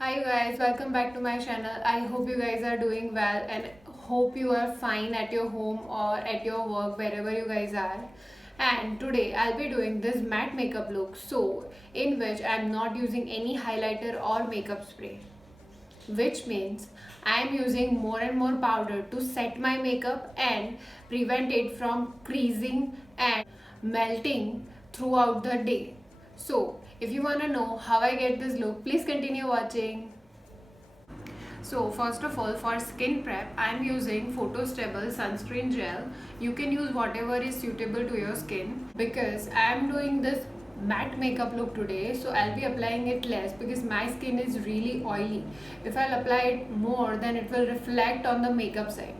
Hi guys, welcome back to my channel. I hope you guys are doing well and hope you are fine at your home or at your work, wherever you guys are. And today I'll be doing this matte makeup look, in which I'm not using any highlighter or makeup spray, which means I'm using more and more powder to set my makeup and prevent it from creasing and melting throughout the day. So if you want to know how I get this look, please continue watching. So first of all, for skin prep, I am using Photostable Sunscreen Gel. You can use whatever is suitable to your skin. Because I am doing this matte makeup look today, so I'll be applying it less because my skin is really oily. If I'll apply it more, then it will reflect on the makeup side.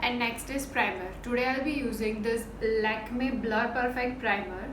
And next is primer. Today I'll be using this Lakme Blur Perfect Primer.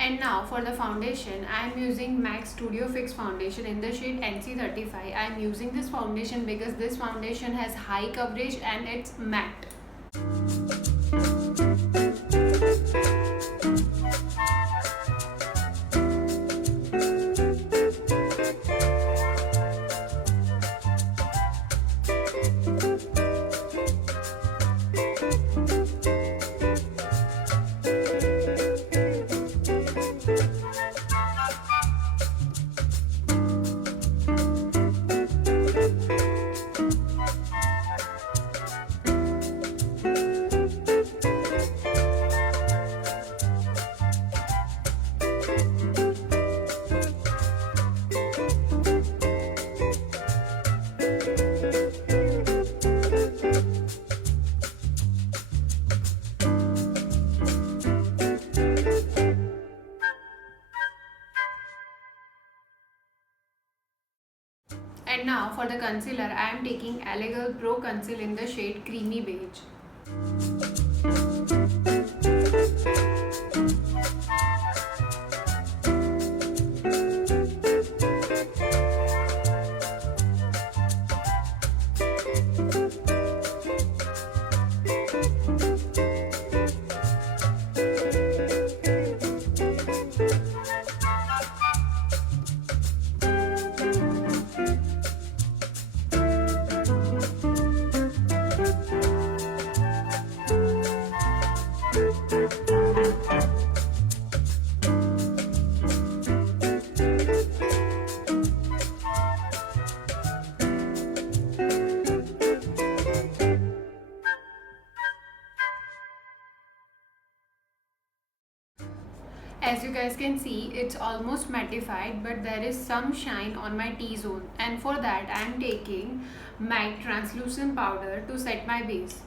And now for the foundation, I am using MAC Studio Fix foundation in the shade NC35. I am using this foundation because this foundation has high coverage and it's matte. And now for the concealer, I am taking emulgel Pro Conceal in the shade Creamy Beige. As you guys can see, it's almost mattified, but there is some shine on my T-zone, and for that I am taking matte translucent powder to set my base.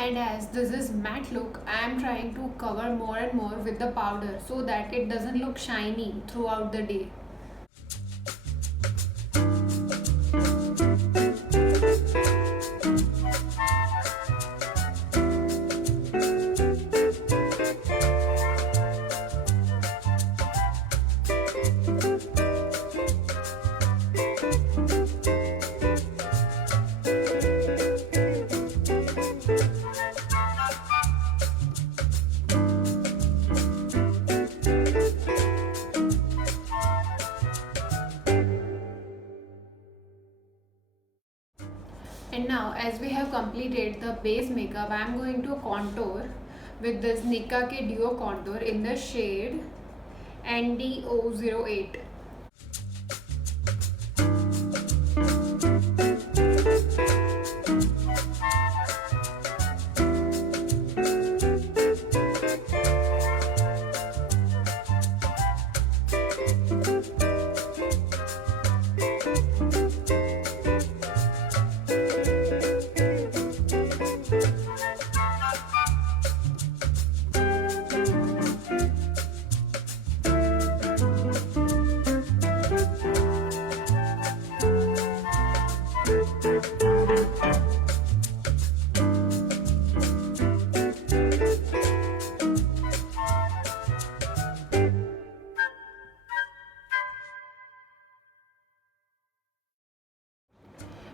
And as this is matte look, I am trying to cover more and more with the powder so that it doesn't look shiny throughout the day. And now, as we have completed the base makeup, I am going to contour with this Junkiee Duo Contour in the shade ND008.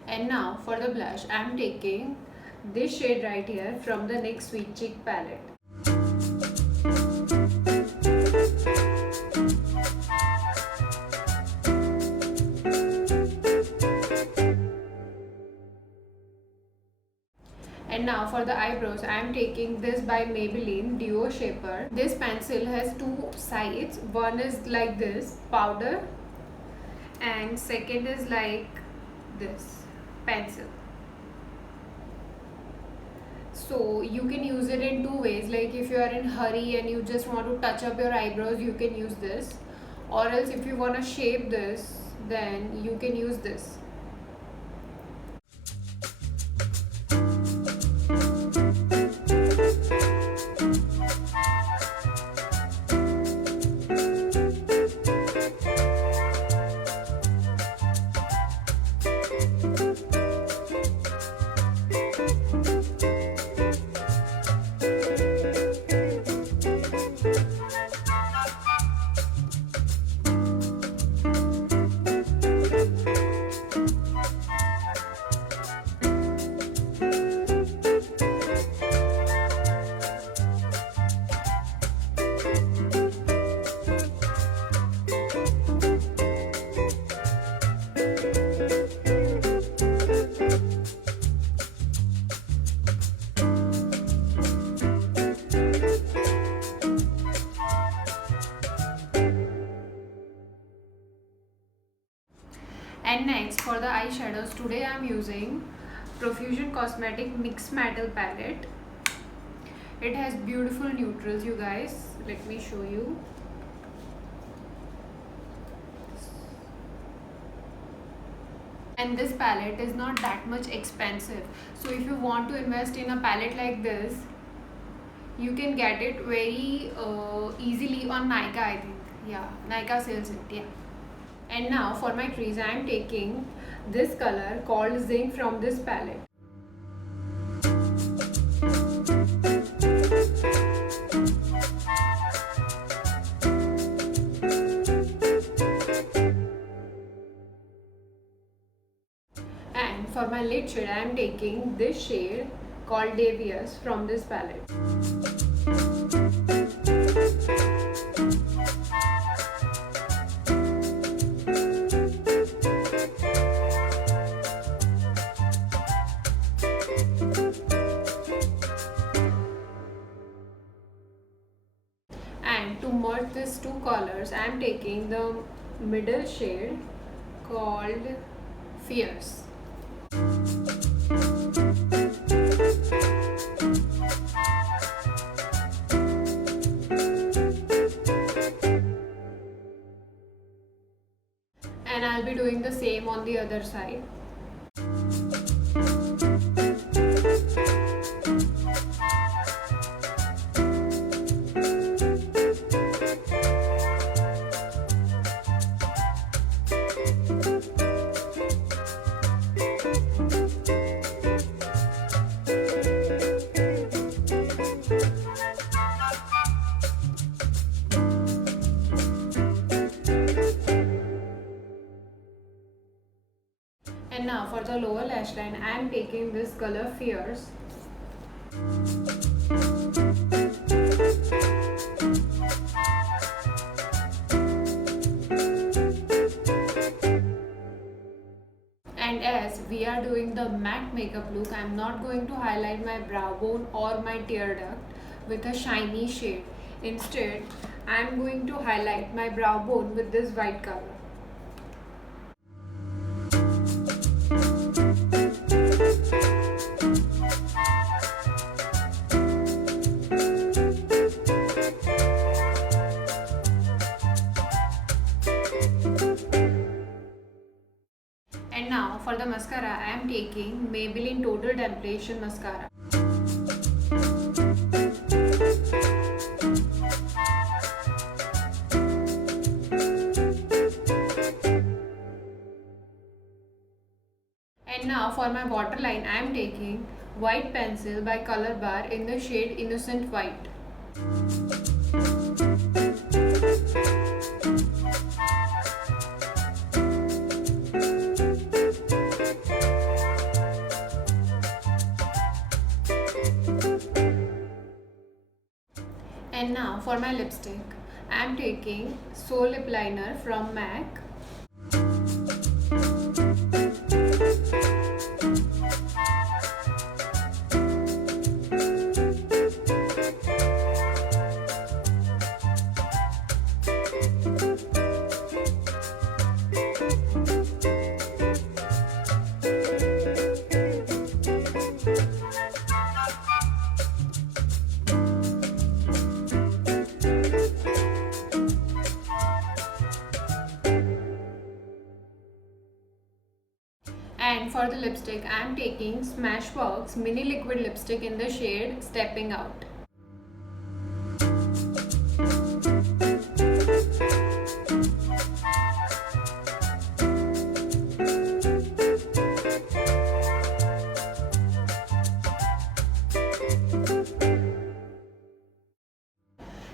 And now for the blush, I am taking this shade right here from the NYX Sweet Cheek palette. And now for the eyebrows, I am taking this by Maybelline Duo Shaper. This pencil has two sides. One is like this, powder, and second is like this, pencil. So you can use it in two ways, like if you are in hurry and you just want to touch up your eyebrows, you can use this, or else if you want to shape this, then you can use this. And next for the eyeshadows, today I am using Profusion Cosmetic Mix Metal palette. It has beautiful neutrals, you guys. Let me show you. And this palette is not that much expensive. So if you want to invest in a palette like this, you can get it very easily on Nykaa, I think. Yeah, Nykaa sells it, yeah. And now for my crease, I am taking this color called Zinc from this palette. And for my lid shade, I am taking this shade called Devious from this palette. And to merge these two colors, I am taking the middle shade called Fierce. And I'll be doing the same on the other side. And now for the lower lash line, I am taking this color Fierce. And as we are doing doing the matte makeup look. I'm not going to highlight my brow bone or my tear duct with a shiny shade. Instead, I'm going to highlight my brow bone with this white color. And now for the mascara, I am taking Maybelline Total Temptation Mascara. And now for my waterline, I am taking White Pencil by Color Bar in the shade Innocent White. And now for my lipstick, I am taking Soul Lip Liner from MAC. And for the lipstick, I am taking Smashbox Mini Liquid Lipstick in the shade Stepping Out.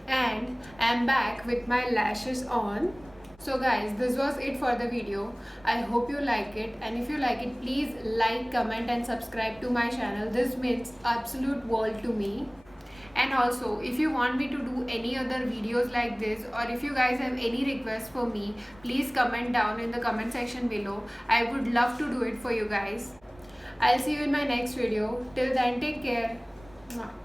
And I'm back with my lashes on. So guys, this was it for the video. I hope you like it, and if you like it, please like, comment and subscribe to my channel. This means absolute world to me. And also, if you want me to do any other videos like this, or if you guys have any requests for me, please comment down in the comment section below. I would love to do it for you guys. I'll see you in my next video. Till then, take care. Mwah.